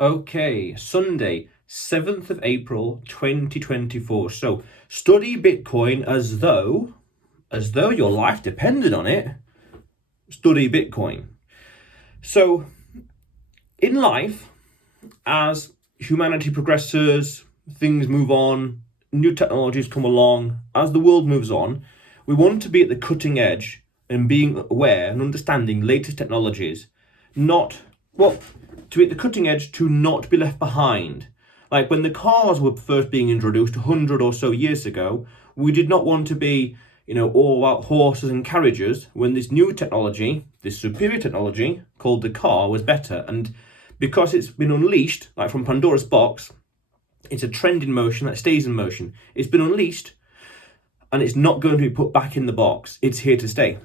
Okay, Sunday, 7th of April, 2024. So, study Bitcoin as though your life depended on it. Study Bitcoin. So, in life, as humanity progresses, things move on, new technologies come along, as the world moves on, we want to be at the cutting edge and being aware and understanding latest technologies, to be at the cutting edge, to not be left behind. Like when the cars were first being introduced 100 or so years ago, we did not want to be, all about horses and carriages when this new technology, this superior technology called the car, was better. And because it's been unleashed, like from Pandora's box, it's a trend in motion that stays in motion. It's been unleashed and it's not going to be put back in the box. It's here to stay.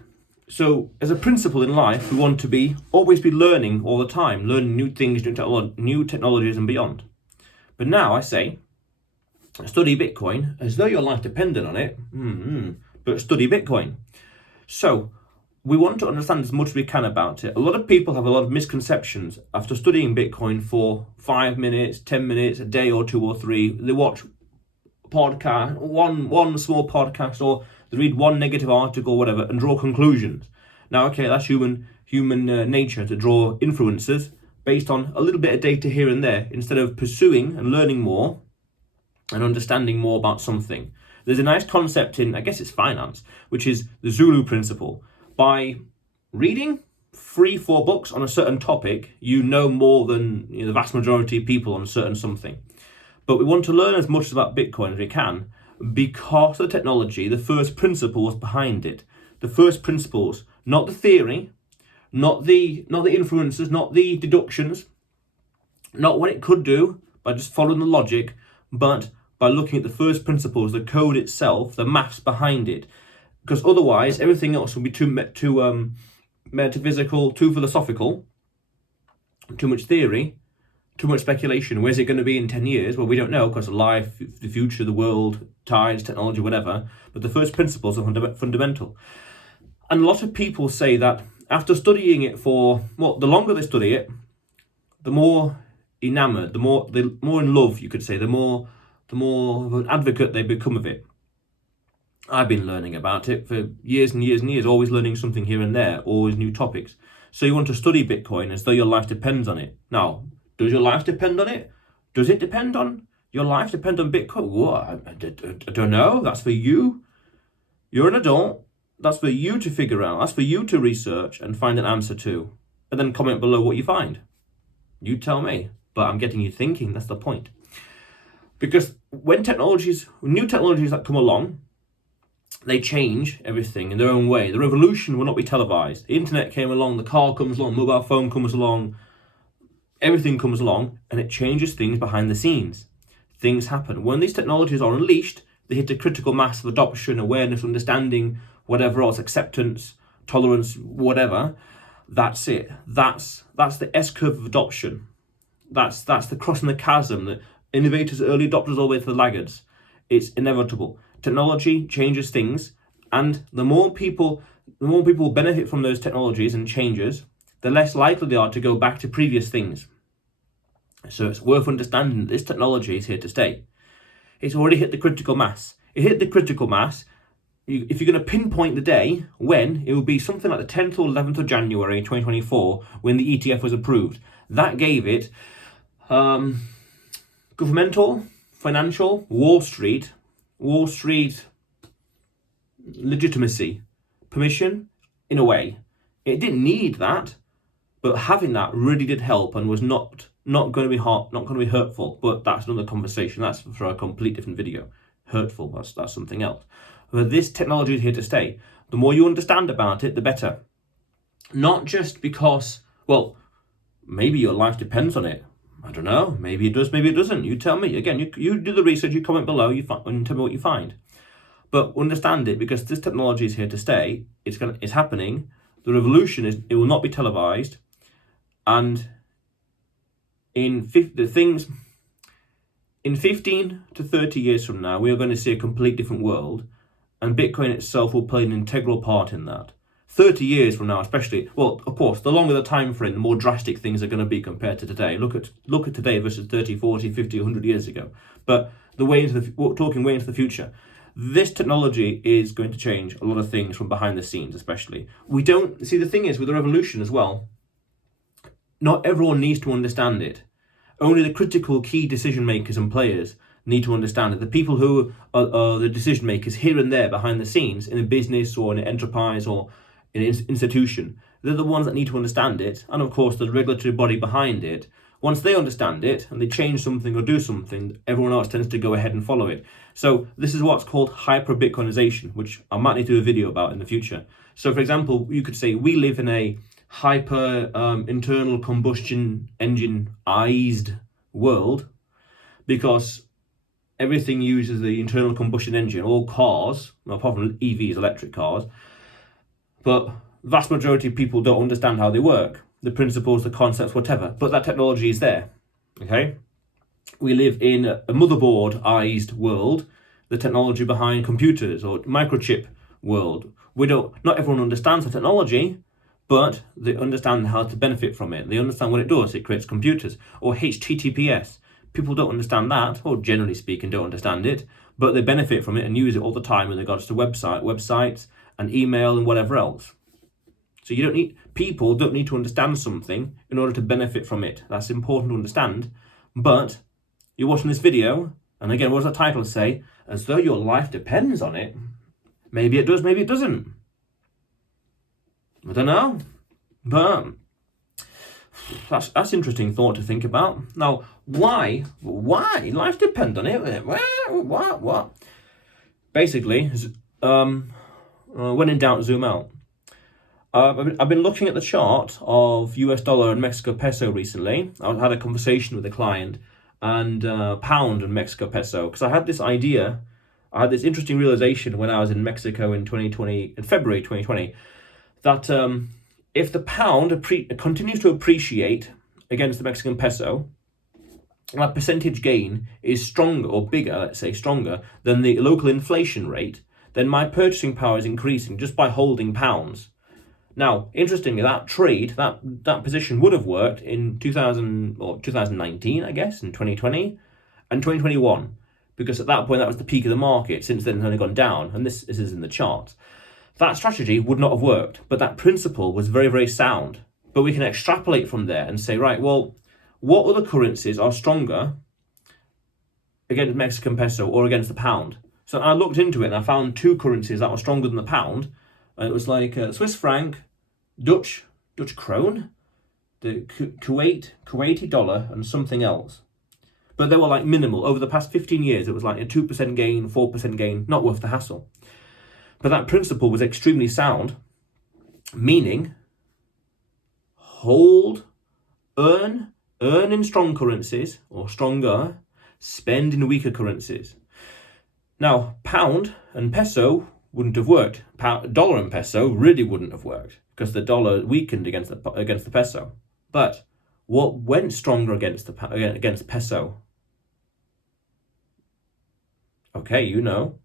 So as a principle in life, we want to always be learning all the time, learning new things, new technologies and beyond. But now I say, study Bitcoin as though your life depended on it, but study Bitcoin. So we want to understand as much as we can about it. A lot of people have a lot of misconceptions after studying Bitcoin for 5 minutes, 10 minutes, a day or 2 or 3. They watch podcast, one small podcast, or they read one negative article, whatever, and draw conclusions. Now, okay, that's human nature to draw inferences based on a little bit of data here and there, instead of pursuing and learning more and understanding more about something. There's a nice concept in, I guess it's finance, which is the Zulu principle. By reading 3-4 books on a certain topic, you know more than the vast majority of people on a certain something. But we want to learn as much about Bitcoin as we can, because the technology, the first principles behind it, the first principles, not the theory, not the influences, not the deductions, not what it could do by just following the logic, but by looking at the first principles, the code itself, the maths behind it. Because otherwise, everything else will be too metaphysical, too philosophical, too much theory, too much speculation. Where's it going to be in 10 years? Well, we don't know, because of life, the future, the world, tides, technology, whatever. But the first principles are fundamental. And a lot of people say that after studying it the longer they study it, the more enamored, the more in love, you could say, the more of an advocate they become of it. I've been learning about it for years and years and years, always learning something here and there, always new topics. So you want to study Bitcoin as though your life depends on it. Now, does your life depend on it? Does it depend on your life? Depend on Bitcoin? Well, I don't know. That's for you. You're an adult. That's for you to figure out. That's for you to research and find an answer to. And then comment below what you find. You tell me. But I'm getting you thinking. That's the point. Because when new technologies that come along, they change everything in their own way. The revolution will not be televised. The internet came along, the car comes along, mobile phone comes along, everything comes along, and it changes things behind the scenes. Things happen. When these technologies are unleashed, they hit a critical mass of adoption, awareness, understanding, whatever else, acceptance, tolerance, whatever. That's it. That's the S-curve of adoption. That's the crossing the chasm, the innovators, early adopters, all the way to the laggards. It's inevitable. Technology changes things, and the more people benefit from those technologies and changes, the less likely they are to go back to previous things. So it's worth understanding that this technology is here to stay. It's already hit the critical mass. It hit the critical mass. If you're going to pinpoint the day when, it will be something like the 10th or 11th of January 2024 when the ETF was approved. That gave it governmental, financial, Wall Street legitimacy, permission, in a way. It didn't need that, but having that really did help and was not going to be hurtful. But that's another conversation. That's for a complete different video. Hurtful, that's something else. But this technology is here to stay. The more you understand about it, the better. Not just because, maybe your life depends on it. I don't know. Maybe it does, maybe it doesn't. You tell me. Again, you do the research, you comment below, and tell me what you find. But understand it, because this technology is here to stay. It's happening. The revolution it will not be televised. And in 15 to 30 years from now, we are going to see a complete different world, and Bitcoin itself will play an integral part in that. 30 years from now, especially, well, of course, the longer the time frame, the more drastic things are going to be compared to today. Look at today versus 30, 40, 50, 100 years ago. But we're talking way into the future. This technology is going to change a lot of things from behind the scenes, especially. We don't see, the thing is with the revolution as well, not everyone needs to understand it. Only the critical key decision makers and players need to understand it. The people who are the decision makers here and there behind the scenes in a business or in an enterprise or in an institution, they're the ones that need to understand it. And of course, the regulatory body behind it. Once they understand it and they change something or do something, everyone else tends to go ahead and follow it. So this is what's called Hyperbitcoinization, which I might need to do a video about in the future. So for example, you could say we live in a hyper internal combustion engine-ized world because everything uses the internal combustion engine, all cars, apart from EVs, electric cars, but vast majority of people don't understand how they work, the principles, the concepts, whatever, but that technology is there, okay? We live in a motherboard-ized world, the technology behind computers or microchip world. Not everyone understands the technology, but they understand how to benefit from it. They understand what it does. It creates computers. Or HTTPS. People don't understand that, or generally speaking don't understand it, but they benefit from it and use it all the time in regards to websites and email and whatever else. So people don't need to understand something in order to benefit from it. That's important to understand. But you're watching this video, and again, what does that title say? As though your life depends on it. Maybe it does, maybe it doesn't. I don't know, but that's interesting thought to think about. Now, why life depends on it? What? Basically, when in doubt, zoom out. I've been looking at the chart of US dollar and Mexico peso recently. I had a conversation with a client, and pound and Mexico peso, because I had this idea. I had this interesting realization when I was in Mexico in February 2020. That if the pound continues to appreciate against the Mexican peso, that percentage gain is stronger or bigger, let's say stronger, than the local inflation rate, then my purchasing power is increasing just by holding pounds. Now, interestingly, that trade, that position would have worked in 2019, I guess, in 2020 and 2021, because at that point that was the peak of the market. Since then it's only gone down, and this is in the chart. That strategy would not have worked, but that principle was very, very sound. But we can extrapolate from there and say, right, well, what other currencies are stronger against Mexican peso or against the pound? So I looked into it and I found two currencies that were stronger than the pound. And it was like Swiss franc, Dutch krone, the Kuwaiti dollar, and something else. But they were like minimal. Over the past 15 years, it was like a 2% gain, 4% gain, not worth the hassle. But that principle was extremely sound, meaning earn in strong currencies or stronger, spend in weaker currencies. Now, pound and peso wouldn't have worked. Dollar and peso really wouldn't have worked because the dollar weakened against the peso. But what went stronger against peso? Okay, you know.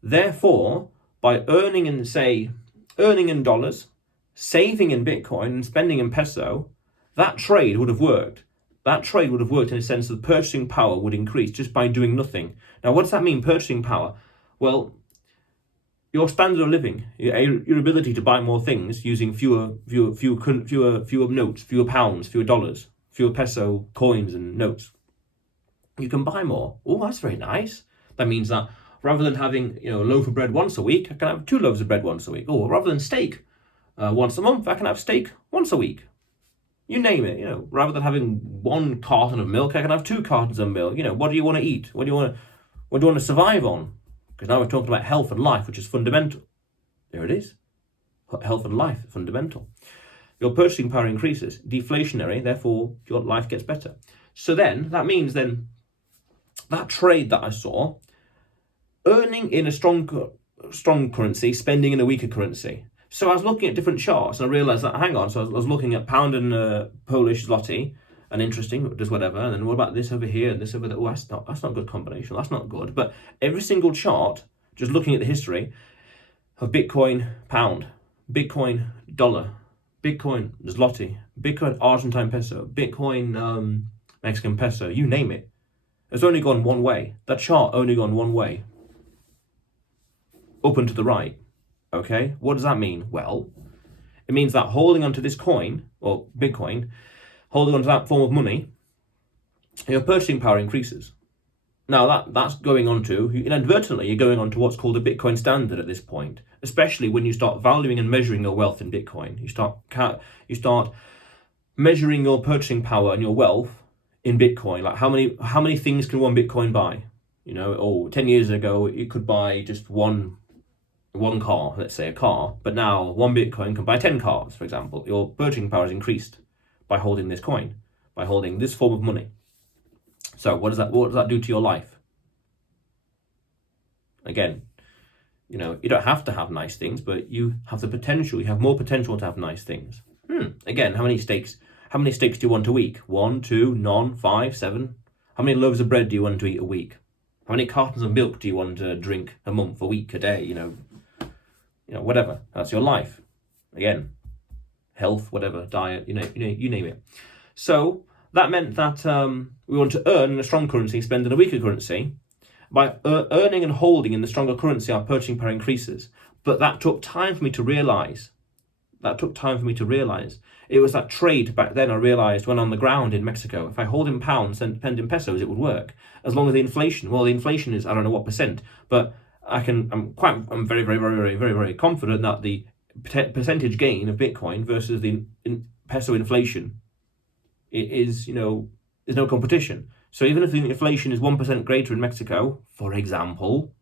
Therefore, by earning in dollars, saving in Bitcoin and spending in peso, that trade would have worked. That trade would have worked in a sense that the purchasing power would increase just by doing nothing. Now, what does that mean, purchasing power? Well, your standard of living, your ability to buy more things using fewer notes, fewer pounds, fewer dollars, fewer peso coins and notes. You can buy more. Oh, that's very nice. That means that rather than having a loaf of bread once a week, I can have 2 loaves of bread once a week. Or rather than steak once a month, I can have steak once a week. You name it. Rather than having 1 carton of milk, I can have 2 cartons of milk. What do you want to eat? What do you want to survive on? Because now we're talking about health and life, which is fundamental. There it is. Health and life, fundamental. Your purchasing power increases, deflationary, therefore your life gets better. So then, that means that trade that I saw, earning in a strong currency, spending in a weaker currency. So I was looking at different charts and I realized that, hang on, so I was looking at pound and Polish zloty, and interesting, does whatever, and then what about this over here and this over there? Oh, that's not a good combination, that's not good. But every single chart, just looking at the history of Bitcoin, pound, Bitcoin dollar, Bitcoin zloty, Bitcoin Argentine peso, Bitcoin Mexican peso, you name it. It's only gone one way. That chart only gone one way. Up and to the right. Okay, what does that mean? Well, it means that holding onto this coin, or Bitcoin, holding onto that form of money, your purchasing power increases. Now that's going on to, inadvertently, you're going on to what's called a Bitcoin standard at this point, especially when you start valuing and measuring your wealth in Bitcoin. You start measuring your purchasing power and your wealth in Bitcoin. Like how many things can one Bitcoin buy? 10 years ago, it could buy just one car, let's say a car, but now one Bitcoin can buy 10 cars, for example. Your purchasing power is increased by holding this coin, by holding this form of money. So what does that do to your life? Again, you don't have to have nice things, but you have the potential, you have more potential to have nice things. Again, how many steaks do you want a week? 1, 2, none, 5, 7? How many loaves of bread do you want to eat a week? How many cartons of milk do you want to drink a month, a week, a day? Whatever. That's your life. Again, health, whatever, diet, you name it. So that meant that we want to earn in a strong currency, spend in a weaker currency. By earning and holding in the stronger currency, our purchasing power increases. But that took time for me to realize. It was that trade back then I realized when on the ground in Mexico, if I hold in pounds and spend in pesos, it would work. As long as the inflation is, I don't know what percent, but I'm very, very, very, very, very, very confident that the percentage gain of Bitcoin versus the peso inflation is no competition. So even if the inflation is 1% greater in Mexico, for example,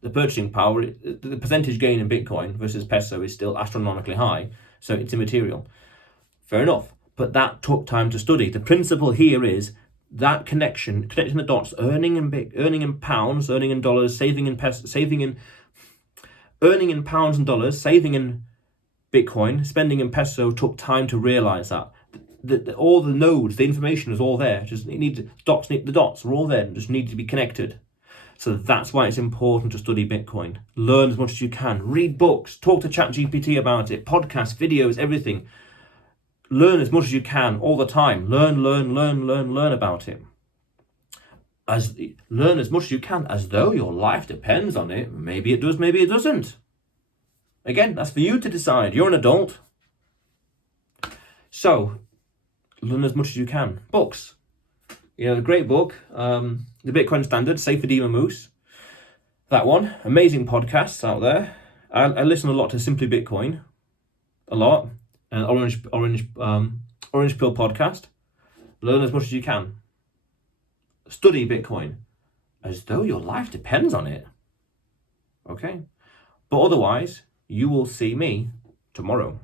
the purchasing power, the percentage gain in Bitcoin versus peso is still astronomically high, so it's immaterial. Fair enough, but that took time to study. The principle here is that connecting the dots, earning in pounds, earning in dollars, saving in earning in pounds and dollars, saving in Bitcoin, spending in peso, took time to realize that. All the nodes, the information is all there. The dots are all there and just need to be connected. So that's why it's important to study Bitcoin. Learn as much as you can. Read books, talk to ChatGPT about it, podcasts, videos, everything. Learn as much as you can all the time. Learn about it. Learn as much as you can as though your life depends on it. Maybe it does, maybe it doesn't. Again, that's for you to decide. You're an adult. So, learn as much as you can. Books. A great book, The Bitcoin Standard, Safe for Demon Moose. That one. Amazing podcasts out there. I listen a lot to Simply Bitcoin. A lot. And Orange Pill podcast. Learn as much as you can. Study Bitcoin as though your life depends on it. Okay? But otherwise, you will see me tomorrow.